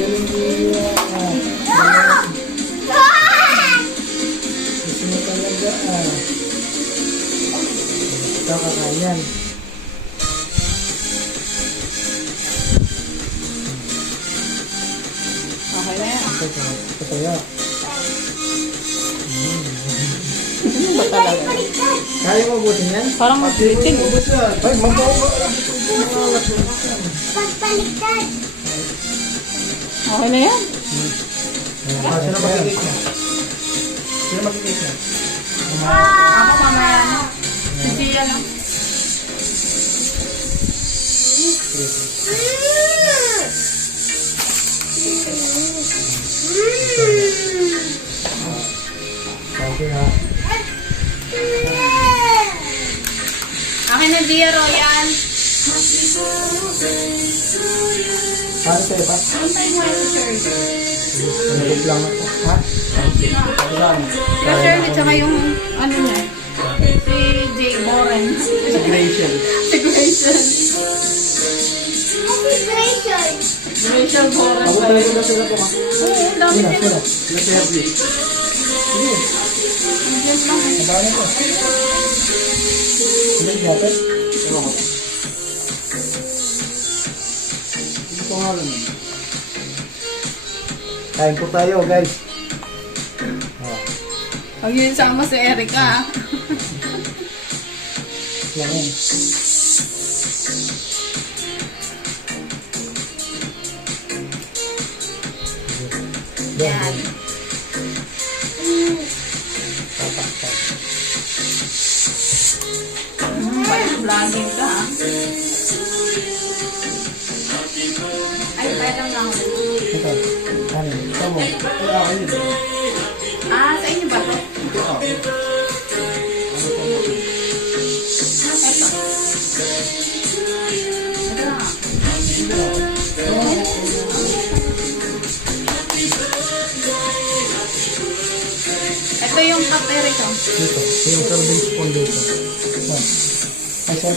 galing niya. Gusto mo talaga. Ito kakayan. Okay na yan. Ito tayo. Ano ba talaga? Kaya mo butin yan? Parang mag-flipping. Ay, magbawa. Pagpaliktad. Okay na yan. Sino magigit niya? Sino magigit niya? Ako mamaya na. Hindi yan. Okay ha. Akin na Dia Royal. Para sa'yo pa? Antay mo yung shirt. Nalog lang ako. Ha? Yung shirt at saka yung ano niya. Si Jay Boren. Gracial. Si Grayson. Celebration. Grayson Boren. Pagod na sila po ma. Oo, ang dami Sino? nila. Sino? Sino si Herby? Sige. Diyan lang. Nabahan ko. Sino yung gapit? Ewan ko. Ito nga lang. Kain po tayo guys. Huwag yun sama si Erica. Yan yan. Yan. Tataktak. Vlogging ka ha. Ay, pwede lang. Ito. Ano? Ito mo. Ito ako yun. Ah, sa inyo ba ito? Ito ako. Ito. Ito na. Ito yung cup, Erica. Dito. Yung serving spoon dito. Yan. Ay, sal.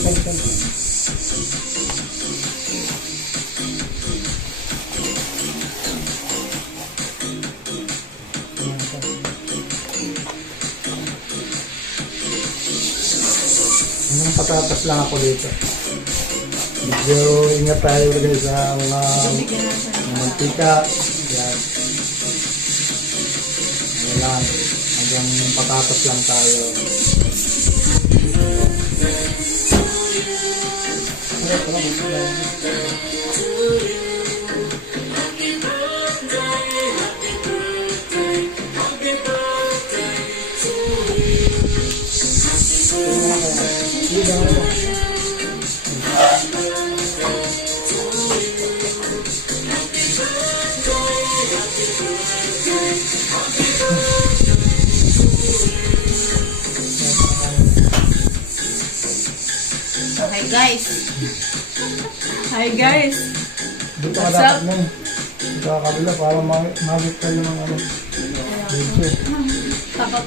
Yan, ito. Hanggang patatas lang ako dito. Medyo ingat tayo ulit sa mga Bigyan natin. mantika. Yan. Yan lang. Hanggang patatas lang tayo. Okay, guys. Hi, guys. Dito ka What's dapat up? mo. Dito ka kabila para magit kayo ng ano. Dito. Takot.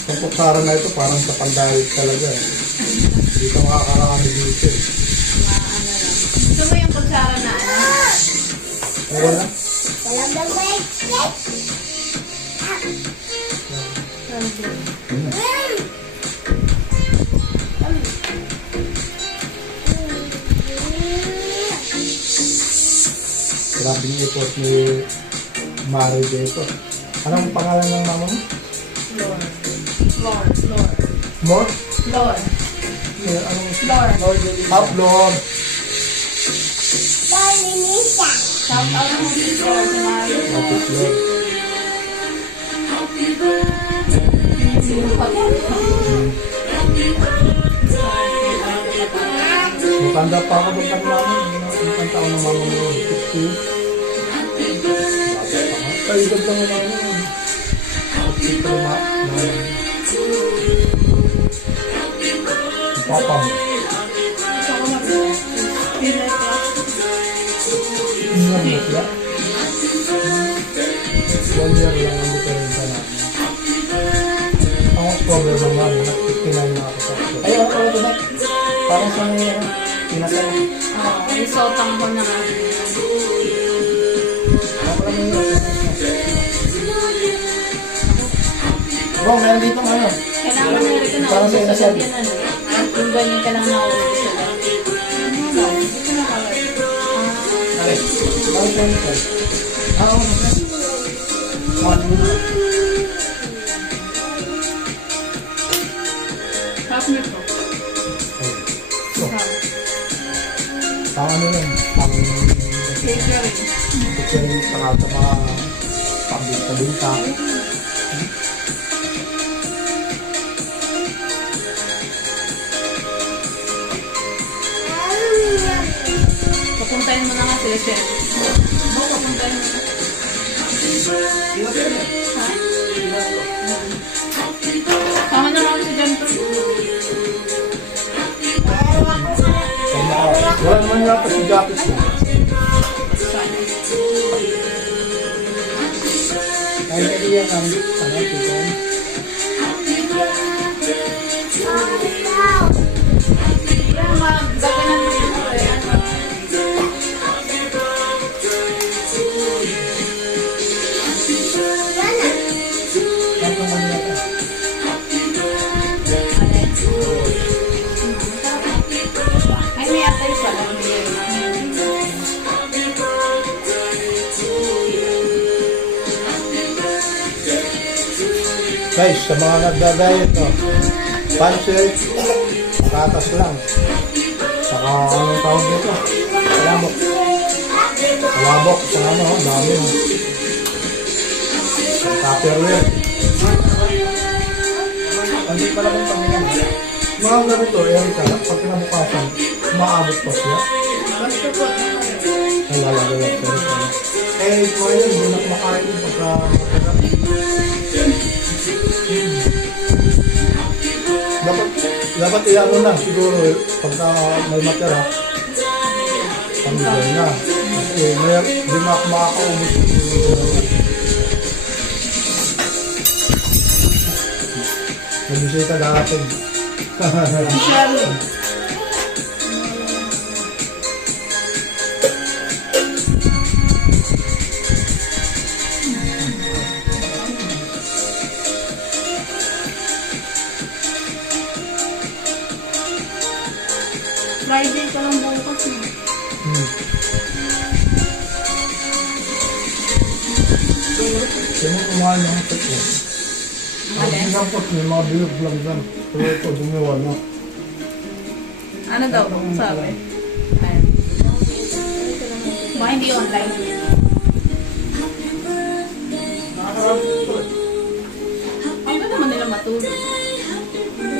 Itong kutsara na ito parang sa pandayit talaga eh. Dito makakarami dito eh. Maano lang. Gusto mo yung kutsara na ano? Wala na? Talagang bait. Grabe yung ipos ni Mari dito. Anong pangalan ng mama mo? Floor. More? Floor. Anong Floor. Upload. Darlinisa. Shout out mo si Floor si Mario. Upload. Sino pa to? Matanda pa ako doon pag namin. Ilang taon na mama mo? 50? Ay, ganda nga namin. 50 na. Papa mo. Gusto ko mag-dinner class. Hindi mo siya? 1 year lang ang diferensya namin. Ang October naman, 59 na ako sa October. Ay, ako pa na yun. Pinasal. Oo, isotang ko na. Bro, meron dito ano? Kailangan na rin ko na Parang uso may sa nasab. lagyan ano. Yung ganyan ka lang na uso sa lagyan. Ano ba? Hindi ko na color. Okay. Bakit po nito? Oo. Ano yun? Half na po. So, pang ano yun? Pang Catering. picturing sa mga pambinta-binta. Papuntahin mo na nga sila, chef. Mo, papuntahin mo na. Ha? Sama na lang si Jan to. Wala naman yata si Jacket ko. Kahit hindi yan ang ano, chicken. Pero magdaganan mo yung ano. Ano naman yata? Ay, may atay pala. Guys, sa mga nagda-diet, no, pancit, patas lang. Saka anong tawag nito? Palabok. Palabok, sa ano, dami. Tupperware. Hindi pala kung pangyayon. Mga ganito, Erika, pag kinabukasan, maabot pa siya. Ay, lalagay lang siya. Eh, ito ayun, hindi na kumakain yung pagka dapat iyan mo na siguro pagka may matira pamigay na kasi may di makakaubos nabisita darating Shirley. Friday ka lang bukas eh. Kaya mo kumain ng ito ang dapat may mga bilog lang dyan pero ito dumiwan mo Ano daw? Sabi? Ayun. Mga hindi online. Ang ba naman nila matulog?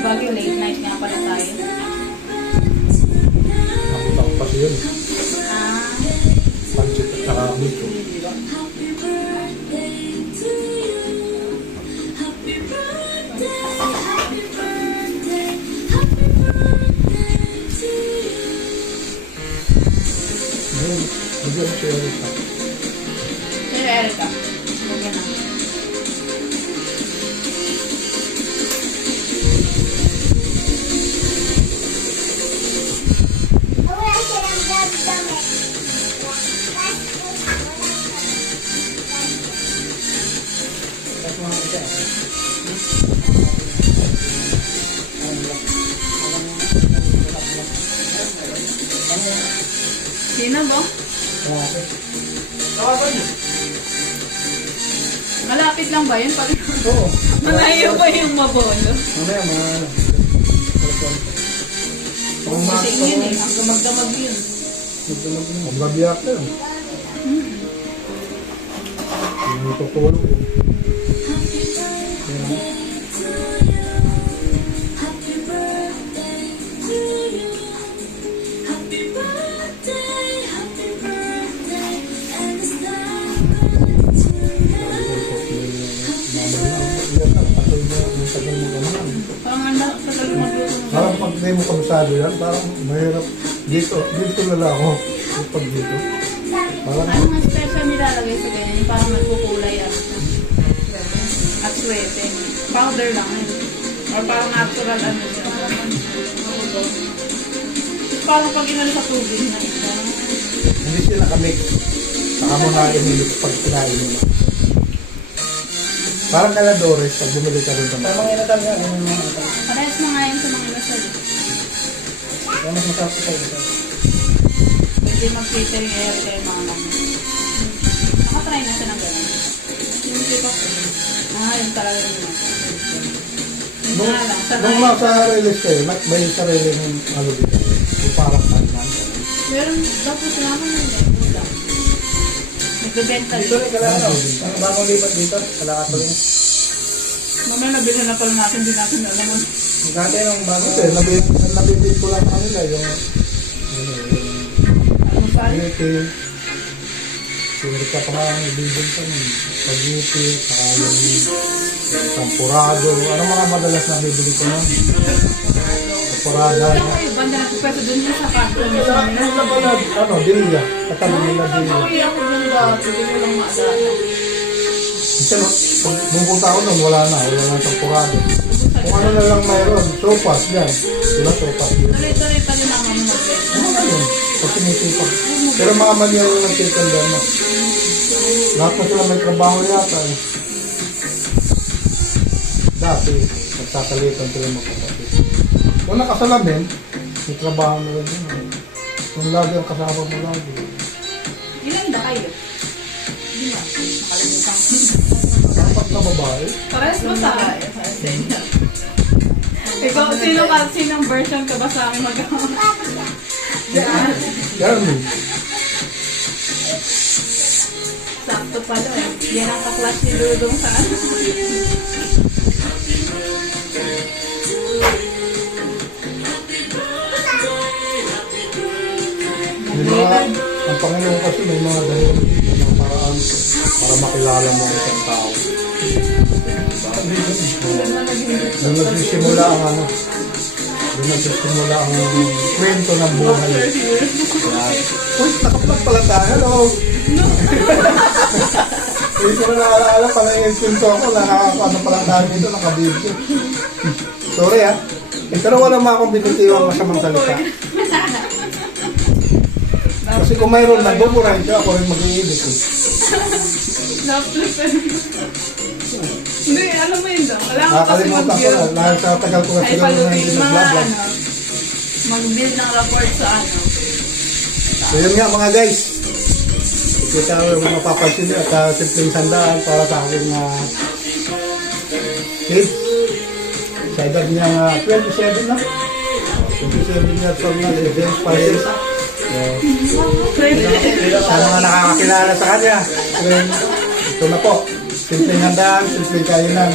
Bagay late night nga pala tayo. nakita ko kasi yun Ah, pancit at saka mito yun bigyan mo siya Erika Sir Erica. Bugyan na. Wala silang damit. Sino ba? Malapit lang ba yun? Pag oo malayo ba yung mabolo? mamaya mga Gising yun eh. Ang damag-damag yun. magbabiyak na yun yung tutulog yun Parang ang tagal magluto ng parang pag hindi mo kabisado yan, parang mahirap. Dito na lang ako. Pag dito. Parang, ano nga special nilalagay sa ganyan? Yung parang nagkukulay ano siya. At swete. Powder lang yun. Or parang natural ano siya. parang pag inano sa tubig na ito. Hindi sila nakamix. Saka mo na inilip pag kinain mo. Parang kaladores pag bumili ka rin ng Tamang inatan nga. Yung mga inatan. Parehas na nga yun sa mga lasal. Kaya mas masarap ko sa'yo. Pwede mag-catering air kayo mga mami. Nakatry na siya ng gano'n. Yung tipo, yun talaga yun. Yun nga lang, Nung nasa release kayo, may sarili ng ano dito. Yung parang tanan. meron daw po sila naman yun eh. Ulam. Nagbebenta Dito rin. rin kalakato. Ang bagong lipat dito. Kalakato rin. Mamaya nabili na pala natin, di natin alam mo. Dati nung bagong. Kasi nabibig ko lang kanila yung Ano pa rin? meeting. Suri ka pa nga ang ibigin ko ng pag-iti, saka yung tampurado. Ano mga madalas na bibili ko nun? Tampurada. Kaya kayo, banda na pwesto dun sa kanto. Ano, dinila. Katabi nila dinila. Kaya ako dun dati, di ko lang maalala. Kasi pag pumunta ako nun, wala na tampurado. Kung ano na lang mayroon, sopas yan. Diba sopas yun? Tuloy-tuloy pa rin mama mo mag-benta. Ano ka yun? Pag sinisipak. Pero mga manya yung nagtitinda na. Lahat na sila may trabaho yata eh. Dati, nagtatalitan sila magkakapit. Kung nakasalamin, may trabaho na rin yun. Kung lagi ang kasama mo lagi. Ilan ba kayo? Hindi na. Nakalimutan ko. Dapat na babae. Parehas ba sa inyo? Ikaw, sinong version ka ba sa amin mag-ama? Jeremy. Sakto pala eh. Yan ang kaklas ni Dudong sa ano. May mga, ang Panginoon kasi may mga dahilan dito ng paraan para makilala mo ang isang tao. Doon nagsisimula ang ano. Doon nagsisimula ang kwento ng buhay. Uy, nakaplug pala tayo. Hello. Hindi ko na naalala pala yung kwento ako. Nakakano pala tayo dito, nakabidyo. Sorry ah. Pero wala mga akong binitiwang masamang salita. Kasi kung mayroon nagbuburahin siya, ako rin mag-iibig eh. Hindi, alam mo yun daw. Wala ko kasi Nakakalimutan ko na. mag-build. Dahil sa tagal ko na Ay, sila na paluin hindi mga nag-vlog. ano. Mag-build ng report sa ano. So yun nga mga guys. Kita ko yung mga papansin nyo at simpleng sandaan para sa aking kids. Sa edad niya 27 na. 27 years old na. James Spices. Sa mga nakakakilala sa kanya. Ito na po. Simpleng handaan, simpleng kainan.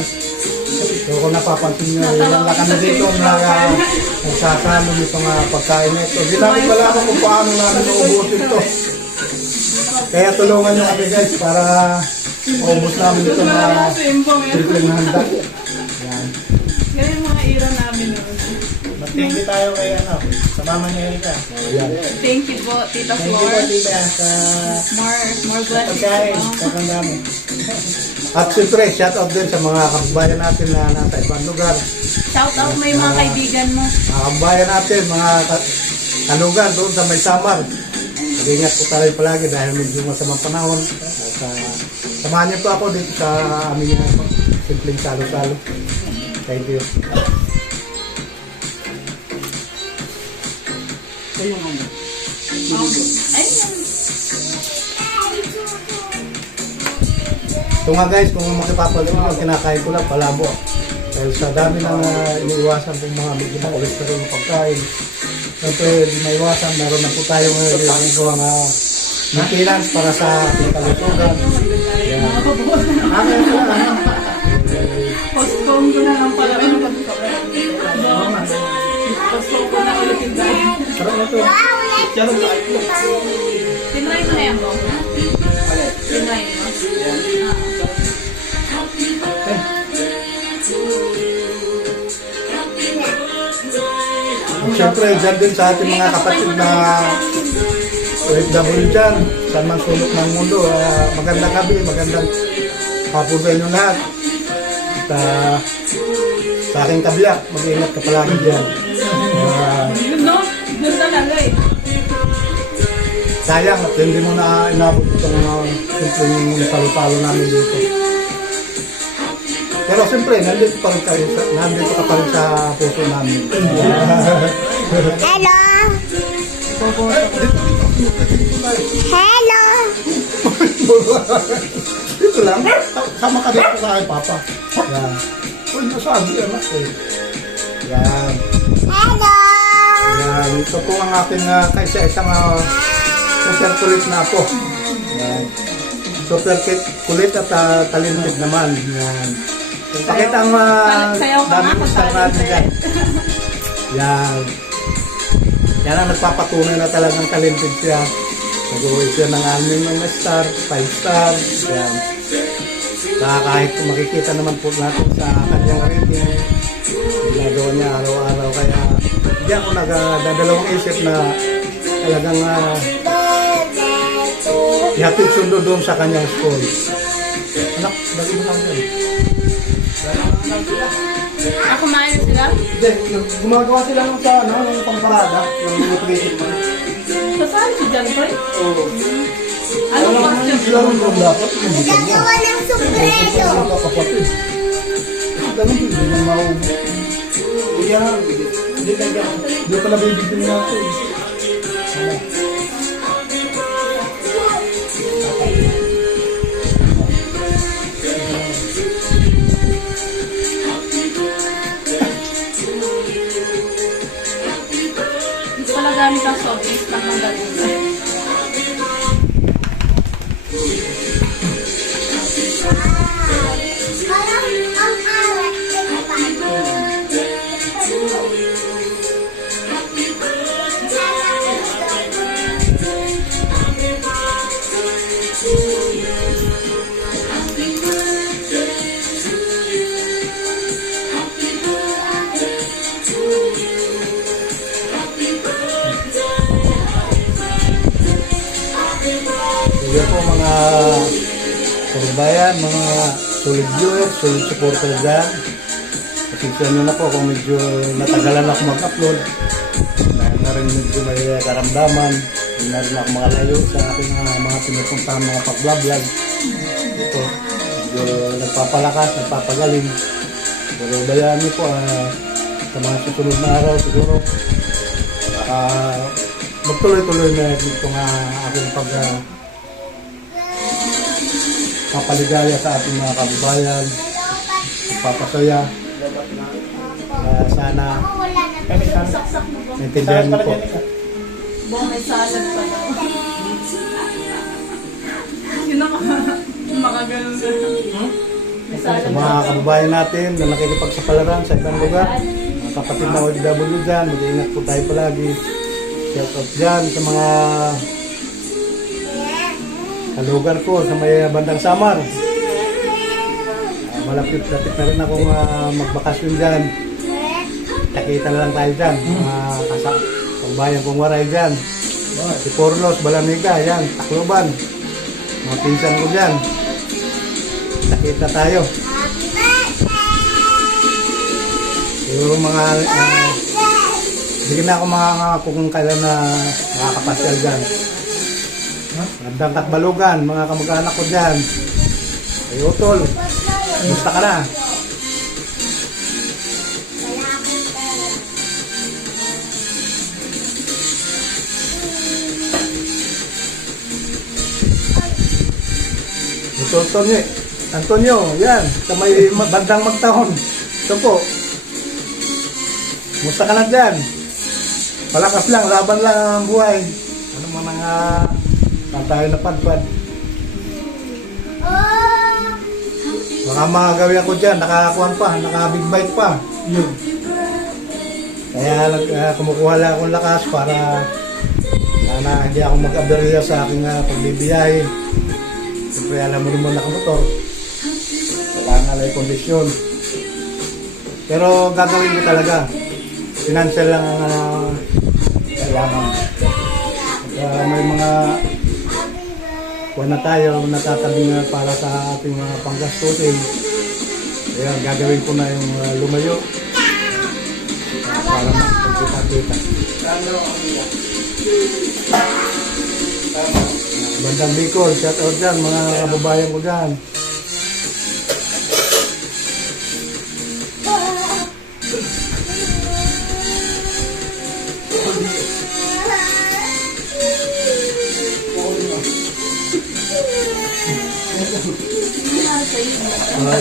So kung napapansin nyo, ilang lakan na dito nagsasalo nitong pagkain na ito. Hindi namin malaman kung paano namin naubusin ito. Kaya tulungan nyo kami guys para maubos namin itong simpleng handa. Yan. Kaya yung mga ira namin noon. Thank you tayo kay ano. Sa mama ni Erika. Yan. Thank you po, Tita Thank you po Flor. tita sa More blessings pagkain. po. Sa kandami. At siyempre, shout out din sa mga kababayan natin na nasa ibang lugar. Shout out mo yung mga kaibigan mo. Mga kababayan natin, mga kalugan doon sa may Samar. Mag-ingat po tayo palagi dahil medyo masamang panahon. At samahan niyo po ako dito sa aming simpleng salo-salo. Thank you. Ayun. So nga guys, kung makipapalit nyo, kinakain ko lang palabo. Dahil sa dami ng iniiwasan kong mga medyo na cholesterol ng pagkain. Siyempre, di maiwasan, meron na po tayo ngayon yung ginagawang maintenance para sa ating kalusugan. Yan. Akin ko lang, ano? Postpone ko na lang pala. Postpone ko na ulit yung diet. Sarap na to. Tinry mo na yan, Bo? Tinry mo. Siyempre, dyan din sa ating mga kapatid na OFW dyan, saan man sulok ng mundo. Magandang gabi, magandang hapon sa inyo lahat. At sa aking kabiyak, mag-iingat ka palagi dyan. No? Doon talaga eh. Sayang at hindi mo na inabot itong simple yung talo-talo namin dito. Pero siyempre, nandito pa rin kayo, nandito ka pa rin sa puso namin. Hello. Hello. Dito lang, sama ka dito sa akin, Papa. Yan. Uy, nasabi, anak eh. Yan. Hello. Yan. Ito po ang aking kaisa-isang super kulit na ako. Yan. Super kulit at talented naman. Yan. Pakita ang Sayaw ka daming nga, star natin dyan. Yan. Yan ang nagpapatunay na talagang talented siya. Nag-uwi siya ng anim ng star, 5 star. Yan. Kahit makikita naman po natin sa kanyang rating, ginagawa niya araw-araw. Kaya hindi ako nagdadalawang isip na talagang ihatid sundo doon sa kanyang school. Anak, dali mo lang yan. Kumain na sila? Hindi, gumagawa sila ng sa ng pangparada, yung motivation mo. Sasali si John Troy? Oo. Ano ba siya? Sila rin yung dapat. Gagawa ng sombrero. Kapatid. Ganun din, hindi na maubo. Yan. Hindi pala bibigyan natin. Hindi pala gamit ang soft drinks lang ng gano'n. Parang ang awat ng pato. Sige po mga kababayan, mga solid viewers, solid supporter dyan. Pasensya nyo na po kung medyo natagalan ako mag-upload. Dahil na rin medyo may karamdaman. Hindi na rin ako makalayo sa aking mga pinupuntahan mga pag-vlog. Ito, medyo nagpapalakas, nagpapagaling. Pero bayaan niyo po sa mga susunod na araw siguro. Magtuloy-tuloy na dito nga aking papaligaya sa ating mga kababayan, papasaya. Sana Saksak mo ba? naintindihan niyo po. Bong may salad pa daw. Yun ang makaganon na. May Sa salad mga kababayan natin na nakikipagsapalaran sa ibang lugar, mga kapatid na OFW dyan, mag-iingat po tayo palagi. Shout out dyan sa mga kalugar ko sa may bandang Samar. Malapit-lapit na rin akong magbakasyon dyan. Nakita na lang tayo dyan. Mga kababayan kong waray dyan. Si Porlos, Balamiga, yan, Tacloban. Mga pinsan ko dyan. Nakita tayo. Siguro mga hindi na ako makakako kung kailan na makakapasyal dyan. Gandang Katbalugan, mga kamag-anak ko dyan. Ay Utol, gusto ka na? Utol Antonio, yan, sa may bandang Magtahon. Ito po. Gusto ka na dyan? Palakas lang, laban lang ang buhay. Ano mga tayo na padpad. Mga gawin ako dyan, nakakuhan pa, naka-big bike pa. Yun. Kaya kumukuha lang akong lakas para sana hindi ako mag-aberya sa aking pagbibiyahe. Siyempre alam mo naman nakamotor. Wala nga lang yung kondisyon. Pero gagawin ko talaga. Financial lang ang kailangan. May mga kuha na tayo natatabi na para sa ating mga panggastusin. Kaya gagawin ko na yung lumayo para makikita makita. Bandang Bicol, shout out dyan, mga kababayan ko dyan.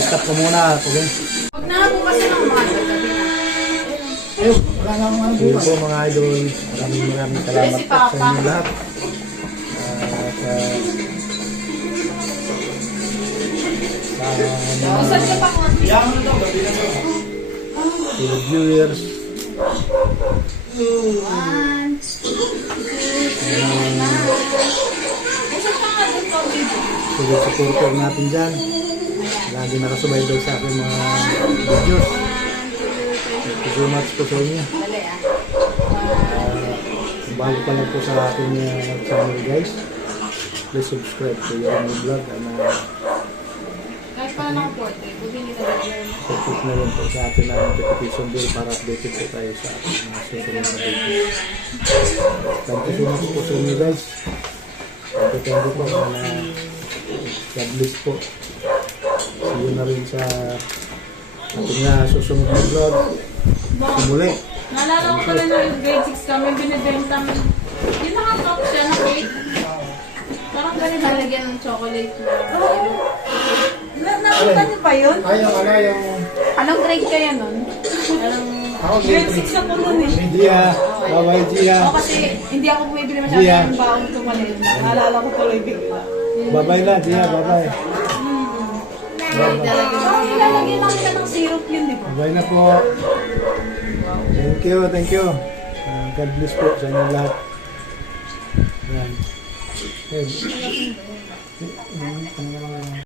Stop ko muna. Okay? Huwag na po kasi ng mga gabi na. Ayun, wala nga mga Yun bukas. po mga idol. Maraming salamat po sa inyo lahat. Saan ka pa konti? Iyan mo daw, gabi na daw. To the viewers. 1, 2, 3, 4, 5. Saan pa nga doon konti doon? To the supporter natin dyan. Lagi nakasubay daw sa akin mga videos. Thank you so much po sa inyo. Dali ah. Bago pa lang po sa aking channel guys. Please subscribe to your new vlog. Kahit pa lang 40, buti nila dali. Support na rin po sa atin ang notification bell para updated po tayo sa ating mga susunod na videos. Thank you so much po sa inyo guys. Thank you po. God bless po. See you na rin sa ating susunod na vlog. Muli. Naalala ko pala na yung grade 6 kami, binibenta mo. Yung nakakap siya na cake. Parang ganun halagyan ng chocolate na. Nakita niyo pa yun? Ay, yung ano, yung... Anong grade kaya nun? Anong... Ako, Grade 6 ako nun eh. Gia. Bye-bye Gia. Oo, kasi hindi ako bumibili masyado Yeah. ng baong tumalit. Naalala ko tuloy bigla. Bye-bye na Gia. Bye-bye. Ilalagyan lang siya ng syrup yun, di ba? Bye na po. Thank you, thank you. God bless po sa inyo lahat. Yan.